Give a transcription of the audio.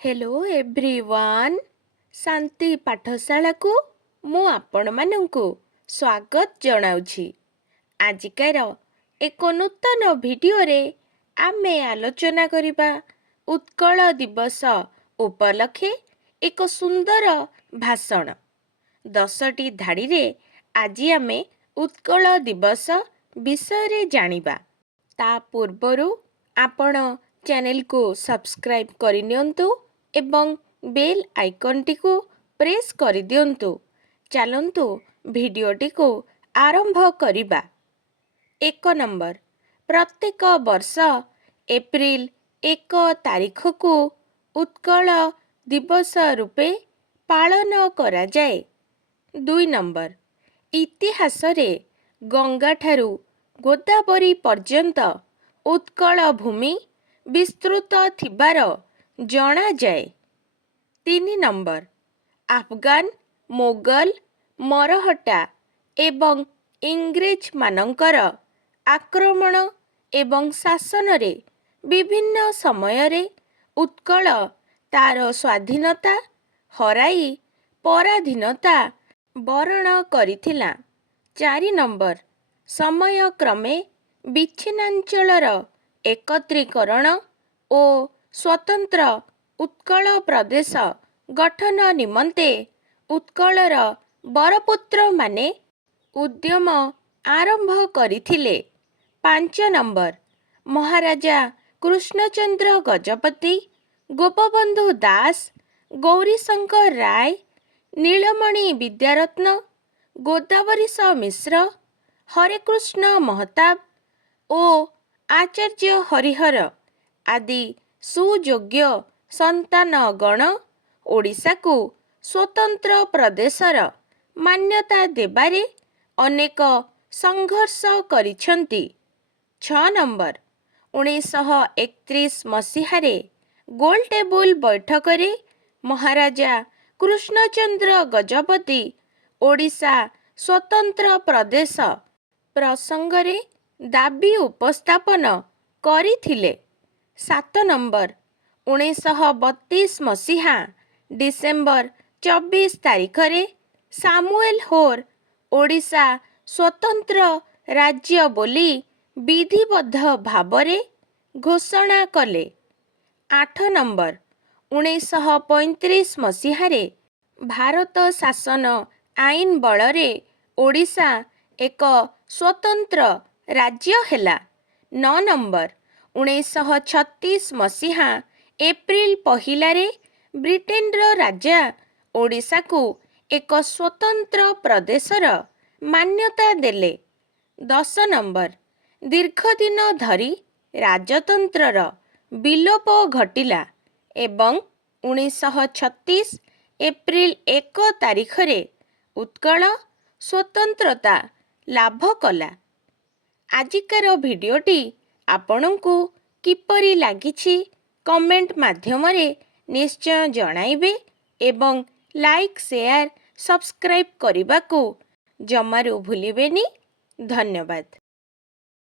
Hello everyone शांति पाठशाला को मु आपण मानंकु स्वागत जनाउछि। आजिकार एक नूतन वीडियो रे आमे आलोचना करिबा उत्कल दिवस उपलक्षे एक सुंदर भाषण 10टी धाड़ी रे आजि आमे उत्कल दिवस विषय रे जानिबा। ता पूर्वरु आपण चैनल को सब्सक्राइब करिनियंतु एवं बेल आइकनटी को प्रेस कर दियंतु। चलंतु भिडियोटी को आरंभ करिबा। 1 नंबर प्रत्येक वर्ष एप्रिल 1 तारीख को उत्कल दिवस रूपे पालन करा जाए। 2 नंबर इतिहास रे गंगा ठारू गोदावरी पर्यंत उत्कल भूमि विस्तृत थिबार जना जाए। 3 नंबर अफगान मोगल मरहट्टा एवं इंग्रेज मानंकर आक्रमण एवं शासन रे विभिन्न समय रे उत्कल तार स्वाधीनता हराई पराधीनता बरण करिथिला। 4 नंबर समय क्रमे विच्छिन्नांचलर एकत्रीकरण ओ स्वतंत्र उत्कल प्रदेश गठन निमंते उत्कलर बरपुत्र माने उद्यम आरंभ करिथिले। 5 नंबर महाराजा कृष्णचंद्र गजपति गोपबंधु दास गौरीशंकर राय नीलमणि विद्यारत्न गोदावरीश मिश्र हरेकृष्ण महताब ओ आचार्य हरिहर आदि सुयोग्य संतान गण ओडिशा को स्वतंत्र प्रदेशर मान्यता देबारे अनेक संघर्ष करिछंती। 6 नंबर 1931 मसीहारे गोल टेबुल बैठक रे महाराजा कृष्णचंद्र गजपति ओडिशा स्वतंत्र प्रदेश प्रसंगरे दाबी उपस्थापन करिथिले। 7 नंबर 1932 मसीहा डिसेम्बर 24 तारीख रे सामुएल होर ओडिशा स्वतंत्र राज्य बोली विधिबद्ध भावरे घोषणा कले। 8 नंबर 1935 मसीहारे भारत शासन आईन बलरे ओडिशा एक स्वतंत्र राज्य हेला। 9 नंबर 1936 मसीहा एप्रिल पहिलारे ब्रिटेनर राजा ओडिशा को एक स्वतंत्र प्रदेशर मान्यता देले। 10 नंबर दीर्घ दिन धरी राजतंत्रर विलोप घटिला एवं 1936 एप्रिल 1 तारीख रे उत्कल स्वतंत्रता लाभ कला। आजिकार भिडियोटी आपणଙ୍କୁ किपरि लागिछि कमेंट माध्यमरे निश्चय जणाइबे एवं लाइक शेयर सब्सक्राइब करने को जमारू भूलिबेनी। धन्यवाद।